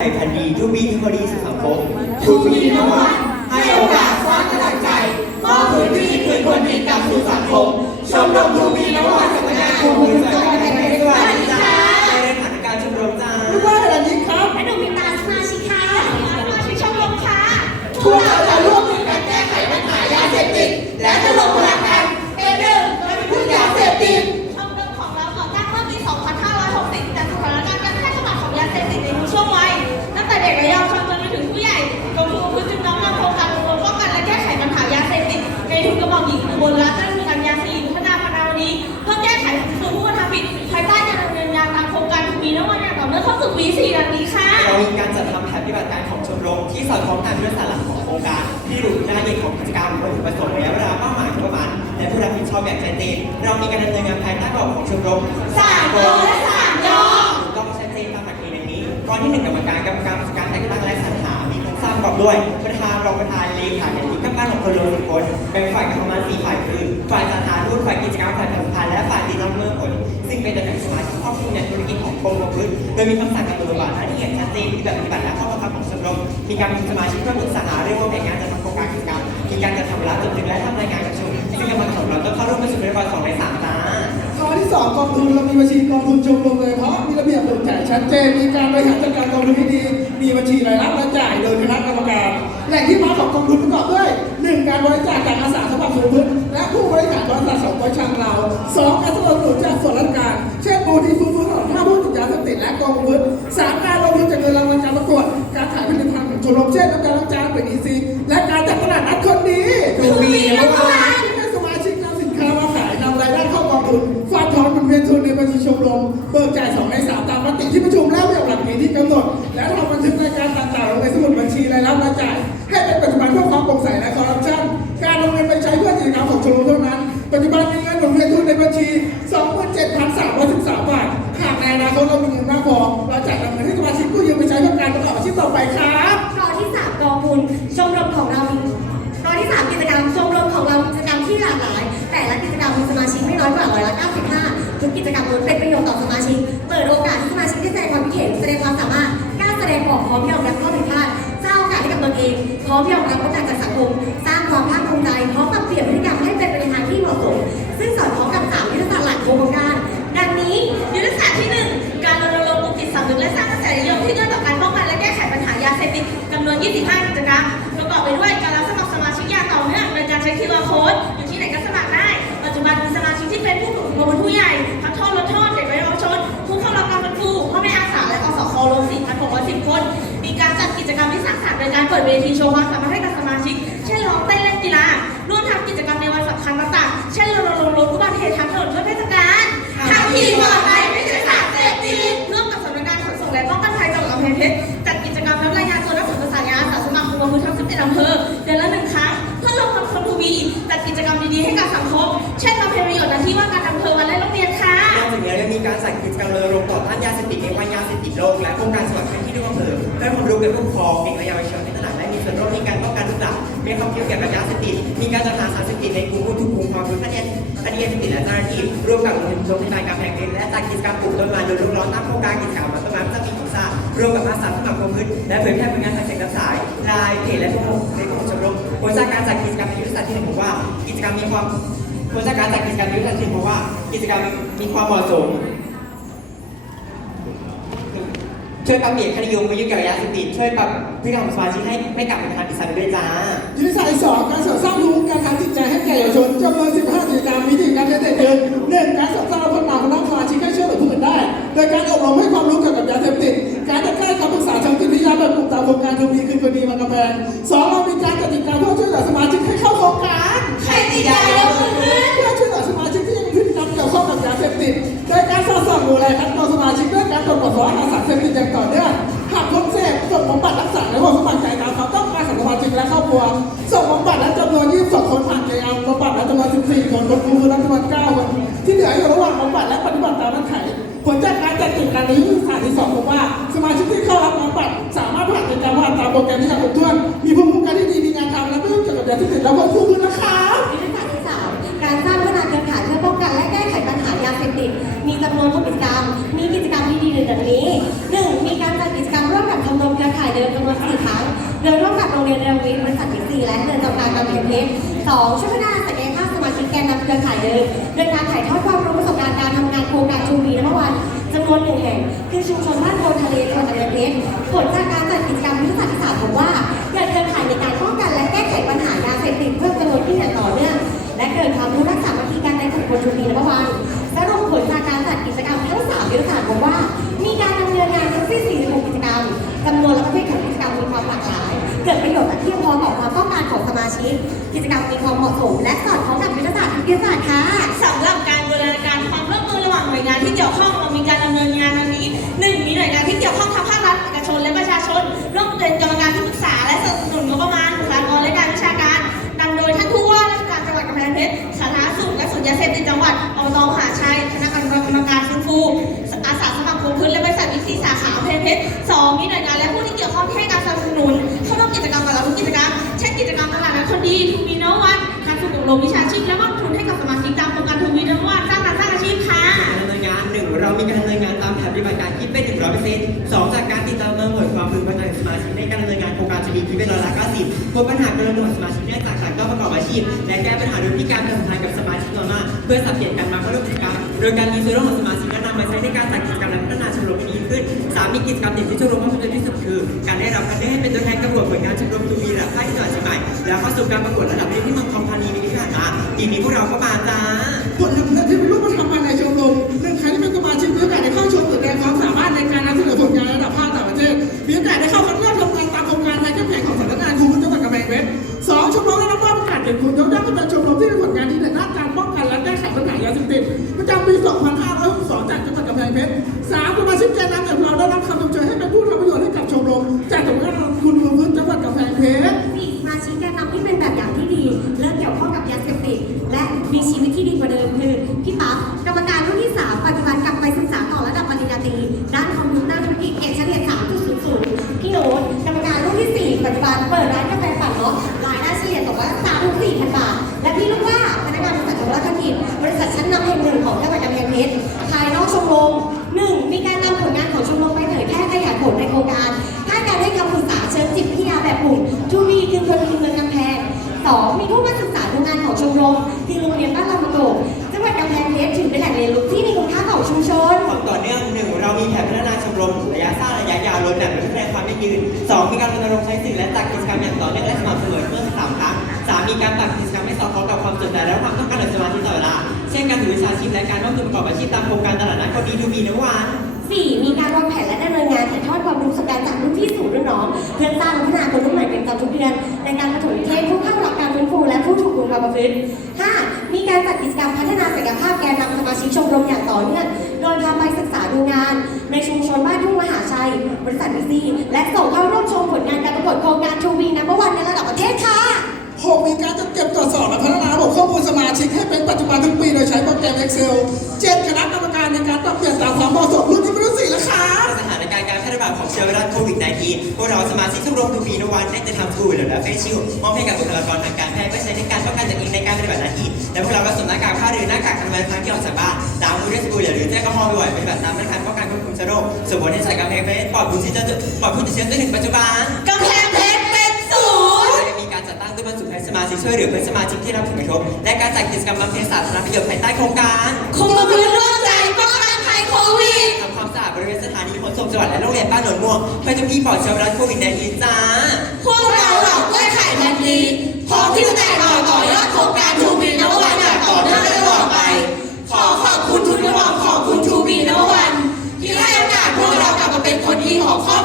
พันธุ์ดีทูบีทูบดีสู่สังคมทูบีนวัตให้โอกาสสร้างกำลังใจมอบพื้นที่คืนคนดีกลับสู่สังคม ชมรมทูบีนวัตสัมมนาคุคุณณมือมือสสวัวัสสดีดีค่ะค่ะสวัสดีค่ะในฐานะการชมรมจ้าทุกท่านสวัสดีครับและหนูมีตาสมาชิกค่ะสมาชิกชมรมค่ะพวกเราจะร่วมมือกันแก้ไขปัญหายาเสพติดและ อกหญิงอุบลรัตน์และทุการยาสพติพัฒนาปนาวดีเพื่อแก้ไขสู่ผู้กระทำผิดภายใต้การดำเนินงานตามโครงการทูบีนวันอย่างต่อเนื่องเข้าสู่ปี4ดังนี้ค่ะ เรามีการจัดทำแผนปฏิบัติการของชมรมที่สอดคล้องตามยุทธศาสตร์หลักของโครงการ ที่รู้รายละเอียดของกิจกรรมวัตถุประสงค์ระยะเวลาเป้าหมายประมาณและผู้รับผิดชอบอย่างชัดเจนเรามีการดำเนินงานภายใต้กรอบของชมรมสามโกและสามยอถูกต้องชัดเจนตามหลักเกณฑ์นี้ก้อนที่หนึ่งกรรมการกรรมการผู้จัดการแต่งตั้งและสรรหา ประกอบด้วยประธานรองประธานเลขาธิการกรรมการของคนรวมสิบคนแบ่งฝ่ายกันประมาณสี่ฝ่ายคือฝ่ายจัดหารุ่นฝ่ายกิจกรรมฝ่ายผลิตภัณฑ์และฝ่ายติดตั้งเมื่อผลซึ่งเป็นตำแหน่งสมาชิกครอบคลุมในธุรกิจของกรมประพฤติโดยมีคำสั่งการปฏิบัติหน้าที่อย่างชัดเจนมีแบบปฏิบัติและข้อบังคับของชมรมมีการมีสมาชิกเพื่อปรึกษาหาเรื่องว่าแผนงานจะทำโครงการกิจกรรมมีการจัดทำเวลาจดบันทึกและทำรายงานประชุมซึ่งกรรมการของเราต้องเข้าร่วมประชุมเรียบร้อยสองในสามจ้าข้อที่สองกองทุนเรามีบัญชีกองทุนชมรมเลยเพราะมีระเบียบโปร่งใสชัดเจนมีการบริหารจัดการ มีบัญชีรายรับและจ่ายโดยคณะกรรมการ แหล่งที่มาของกองทุนประกอบด้วยหนึ่งการบริจาคจากอาสาสมัครสมทบและผู้บริหารบริษัทสองบริษัทเราสองการสนับสนุนจากส่วนราชการ เช่นมูลที่ฟื้นฟูสำหรับผู้ติดยาเสพติดและกองทุนสามการลงทุนจากเงินรางวัลการประกวดการขายผลิตภัณฑ์ของชมรมเช่นน้ำตาลน้านเป็นอีซีและการจัดตลาดนัดคนดีทูบีนวัตที่ให้สมา ชมรมเบิกจ่าย2ใน3ตามมติที่ประชุมแล้วอย่างหลักเกณฑ์ที่กำหนด และทำบันทึกรายการต่างๆลงในสมุดบัญชีรายรับรายจ่าย ให้เป็นปัจจุบันเพื่อความโปร่งใสและคอร์รัปชันการลงเงินไปใช้เพื่อกิจกรรมของชมรมเท่านั้น ปัจจุบันมีเงินหมุนเวียนทุนในบัญชี 27,313 บาท หากในอนาคตเรามีเงินมากพอเราจะนำเงินให้สมาชิกผู้ยืมไปใช้เพื่อการประกอบอาชีพต่อไปครับกอที่3กองทุนชมรมของเรามีกอที่3กิจกรรมชมรมของเรากิจกรรมที่หลากหลาย แต่ละกิจกรรมมีสมาชิกไม่น้อยกว่าร้อยละ95าแสดงอพร้อมยอมรับข้อผิดพลาดสร้างโอกาสให้กับตนเองพร้อมยอมรับโอกาสจา จกิจกรรมที่สร้างสรรค์โดยการเปิดเวทีโชว์ความสามารถให้กับสมาชิก เช่นร้องเต้นเล่นกีฬา ร่วมทำกิจกรรมในวันสำคัญต่างๆ เช่นรณรงค์ลดอุบัติเหตุทางถนนช่วงเทศกาลทางขี่มอเตอร์ไซค์ไม่ใช่สารเสพติดร่วมกับสำนักงานขนส่งและป้องกันภัยจังหวัดกำแพงเพชรจัดกิจกรรมรับรายงานตัวและผลประสานงานอาสาสมัครรวมมือทั้ง11อำเภอเดือนละหนึ่งครั้งเพื่อลงทำคนทูบีจัดกิจกรรมดีๆให้กับสังคม กิจกรรมรณรงค์ต่อต้านยาเสพติดในวันยาเสพติดโลกและโครงการสมัครพื้นที่ทุกอำเภอเพื่อความรู้แก่ผู้ปกครองเด็กและเยาวชนในตลาดและมีส่วนร่วมในการป้องกันทุกด่านมีความคิดเกี่ยวกับยาเสพติดมีการจัดหาสารเสพติดในกลุ่มผู้ถูกคุมความรู้คดีคดียาเสพติดและเจ้าหน้าที่ร่วมกับโรงเรียนโรงพยาบาลกำแพงเพชรและจัดกิจกรรมปลูกต้นไม้โดยลูกร้อนตามโครงการกิจกรรมมาต้นไม้จะมีของสร้างร่วมกับอาสาสมัครความพื้นและเผยแพร่ผลงานทางเสียงรับสายไลน์เพจและพวกในกลุ่มชมรมผลจากการจัดกิจกรรมในยุทธศาสตร์ที่หนึ่งบอกว่ากิจกรรมมีความผลจากการจัดกิจกรรมในยุทธศาสตร์ที่หนึ่งเพราะว่ากิจกรรมมีความเหมาะสม ช่วยปรับเปลี่ยนคดียงมายึดกับยาเสพติดช่วยปรับพฤติกรรมของสมาชิกให้ไม่กลับไปทางอิสลามด้วยจ้า ยุทธศาสตร์สองการเสริมสร้างภูมิการทางจิตใจให้แก่เยาวชนจำนวน15กิจกรรมมีถึงการเด็ดเดินหนึ่งการเสริมสร้างพัฒนาคณะสมาชิกให้ช่วยเหลือผู้อื่นได้ โดยการอบรมให้ความรู้เกี่ยวกับยาเสพติด การจัดการคำปรึกษาทางจิตวิทยาแบบกลุ่มตามโครงการทวีคืนคนดีมากระแพงสองเรามีการจัดกิจกรรมเพื่อช่วยเหลือสมาชิกให้เข้าโครงการใครติดยายกมือขึ้นเพื่อช่วยเหลือสมาชิกที่ยังมีพฤติกรรมเกี่ยวข้องกับยาเสพติด โดยการสอดส่องดูแลคัดกรองสมาชิกด้วยการตรวจปัสสาวะหาสา และปฏิบัติตามเงื่อนไขผลจากการจัดกิจกรรมในยุทธศาสตร์ที่สองพบว่า สมาชิกที่เข้ารับบำบัดสามารถผ่านกิจกรรมผ่านตามโปรแกรมที่อย่างครบถ้วน มีภูมิคุ้มกันที่ดีมีงานทำและไม่ต้องเกี่ยวกับยาเสพติดและควบคุมด้วยนะคะยุทธศาสตร์ที่สามการสร้างพัฒนาเครือข่ายเพื่อป้องกันและแก้ไขปัญหายาเสพติดมีจำนวนหกกิจกรรม มีกิจกรรมดีๆดังนี้หนึ่งมีการจัดกิจกรรมร่วมกับชมรมรียนเรวิทบริษัทบิ๊กซีและเงินจำกัดกำแพงเพชรสองช่วยพัฒนา ศักยภาพสมาชิกแกนนำเครือข่ายเดิมโดยการถ่ายทอดความรู้ประสบการณ์การทำงานโครงการชูวีนวันจำนวนหนึ่งแห่ง คือชุมชนบ้านโพทะเลจังหวัดกำแพงเพชรผลจากการจัดกิจกรรมยุทธศาสตร์ที่สามพบว่ายังเครือข่ายในการป้องกันและแก้ไขปัญหายาเสพติดเพิ่มจำนวนขึ้นอย่างต่อเนื่องและเกิดความรู้รักษาวิธีการในกลุ่มคนชูวีนวันสรุปผลจากการจัดกิจกรรมทั้งสามยุทธศาสตร์พบว่า มีการดำเนินงานทั้งสิ้น46กิจกรรมจำนวนและประเภทของกิจกรรมมีความหลากหลาย เกิดประโยชน์และเพียงพอต่อความต้องการของสมาชิก กิจกรรมมีความเหมาะสมและสอด คล้องกับยุทธศาสตร์ทุกยุทธศาสตร์ค่ะ สำหรับการบูรณาการความร่วมมือระหว่างหน่วยงานที่เกี่ยวข้องเรามีการดำเนินงานดังนี้หนึ่งมีหน่วยงานที่เกี่ยวข้องทั้งภาครัฐเอกชนและประชาชนร่วมเป็นกรรมการที่ปรึกษาและสนับสนุนงบประมาณบุคลากรและการวิชาการนำโดยท่านผู้ว่าราชการจังหวัดกำแพงเพชรสาธารณสุขและสุนยาเสพติดจังหวัดอบตมหาชัยคณะกรรมการฟื้นฟูอาสาสมัครคงพื้นและบริษัทวิซีสาขากำแพงเพชรสองมีหน่วยงาน รฝึกอบรมวิชาชีพและมอบทุนให้กับสมาชิกตามโครงการทูมีโนวันสร้างงานสร้างอาชีพค่ะ การดำเนินงานหนึ่งเรามีการดำเนินงานตามแผนปฏิบัติการคิดเป็นหนึ่งร้อยเปอร์เซ็นต์สองจากการติดตามเมินผลความพึงพอใจของสมาชิกในการดำเนินงานโครงการจะมีคิดเป็นร้อยละเก้าสิบพบปัญหาการดำเนินสมาชิกเนื่องจากการก็ประกอบอาชีพ และแก้ปัญหาโดยที่การทำงานกับสมาชิกน้อยมากเพื่อสับเปลี่ยนกันมาเข้าร่วมกิจกรรมโดยการมีส่วนร่วมของสมาชิก มาใช้ในการจัดกิจกรรมและพัฒนาชมรมให้ดีขึ้นสามีกิจกรรมเด่นที่ชมรมภาคภูมิใจที่สุดคือ การได้รับการได้ให้เป็นตัวแทนกำกับผลงานชมรมทูวีระดับภาคที่จังหวัดเชียงใหม่แล้วก็สู่การประกวดระดับประเทศที่เมืองทองธานีในปีที่ผ่านมาปีนี้พวกเราก็มาจ้าผลงานที่เป็นรูปธรรมภายในชมรมหนึ่งใครที่เป็นสมาชิกมีโอกาสได้เข้าชมแสดงความสามารถในการนำเสนอผลงานระดับภาคต่างประเทศมีโอกาสได้เข้าคัดเลือก โอกาสเด่นคุณยกย่องให้เป็นชมรมที่มีผลงานที่ในด้านการป้องกันและแก้ไขปัญหายาเสพติดประจำปี 2562จากจังหวัดกำแพงเพชรสามสมาชิกแกนนำอย่างเราได้รับคำชมเชยให้เป็นผู้ทำประโยชน์ให้กับชมรมจากสำนักงานคุณมือพื้นจังหวัดกำแพงเพชรสี่สมาชิกแกนนำที่เป็นแบบอย่างที่ดีเลิกเกี่ยวข้องกับยาเสพติดและมีชีวิตที่ดีกว่าเดิม รมที่โรงเรียนบ้านลำโกกจังหวัดกำแพงเพชรถือเป็นแหล่งเรียนรู้ที่มีคุณค่าของชุมชน ความต่อเนื่องหนึ่งเรามีแผนพัฒนาชมรมระยะสั้นระยะยาวลดแบบและพัฒนาความยั่งยืนสองมีการรณรงค์ใช้สื่อและจัดกิจกรรมอย่างต่อเนื่องและสม่ำเสมอเมื่อสามครั้งสามมีการปรับกิจกรรมให้สอดคล้องกับความสนใจและความต้องการของสมาชิกตลอดเวลาเช่นการถือวิชาชีพและการร่วมทุนประกอบอาชีพตามโครงการตลาดนัดคนดีทูบีนวัน 4. มีการวางแผนและดำเนินงานถ่ายทอดความรู้ประสบการณ์จากรุ่นพี่สู่รุ่นน้องเพื่อสร้างและพัฒนาคนรุ่นใหม่เป็นจำทุกเดือนในการประถม คุมความประพฤติ 5. มีการจัดกิจกรรมพัฒนาศักยภาพแกนนำสมาชิกชมรมอย่างต่อเนื่อง โดยพาไปศึกษาดูงาน ในชุมชนบ้านทุ่งมหาชัย บริษัทวิซีและส่งเข้าร่วมชมผลงานการประกวดโครงการทูบีนับวันในระดับประเทศค่ะหกมีการจัดเก็บตรวจสอบและพัฒนาระบบข้อมูลสมาชิกให้เป็นปัจจุบันทุกปี โดยใช้โปรแกรม Excel เจ็ดคณะกรรมการในการปรับเปลี่ยนตามความเหมาะสมรุ่นที่ไม่รู้สี่แล้วค่ะสถานกา รณ์การแพร่ระบาดของเชื้อไวรัสโควิด -19 พวกเราสมาชิกชมรมทูบีนวันได้จะทำทูหรือและเฟซชิลด์มอบให้กับบุคลากรทางการแพทย์เพื่อใช้ในการป้องกันตัวเองในการปฏิบัติหน้าที่ และพวกเราก็สวมหน้ากากผ้าหรือหน้ากากอนามัยครั้งที่ออกจากบ้านล้างมือด้วยสบู่หรือแจ้งกระหม่อมบ่อยๆปฏิบัติตามมาตรการป้องกันควบคุมเชื้อโรคสมบูรณ์ในสายการแพทย์ปลอดผู้ติดเชื้อปลอดผู้ติดเชื้อจนถึงปัจจุบันกำแพงเพชรเป็นศูนย์และยังมีการจัดตั้งตู้บรรจุให้สมาชิกช่วยเหลือเพื่อนสมาชิกที่รับผลกระทบและการจัดกิจกรรมบำเพ็ญสาธารณประโยชน์ภายใต้โครงการคุมพื้นร่วม กำบร้านโควิดแดนลีจ้า พวกเราเหล่าด้วยไข่แดนลีขอมที่จะแตกต่อต่อยอดโครงการทูบีนวันแบบต่อเนื่องและตลอดไป ขอขอบคุณทุนระหว่ขอบคุณทูบีนวันที่ให้โอกาสพวกเรากลับมาเป็นคนดีของครอ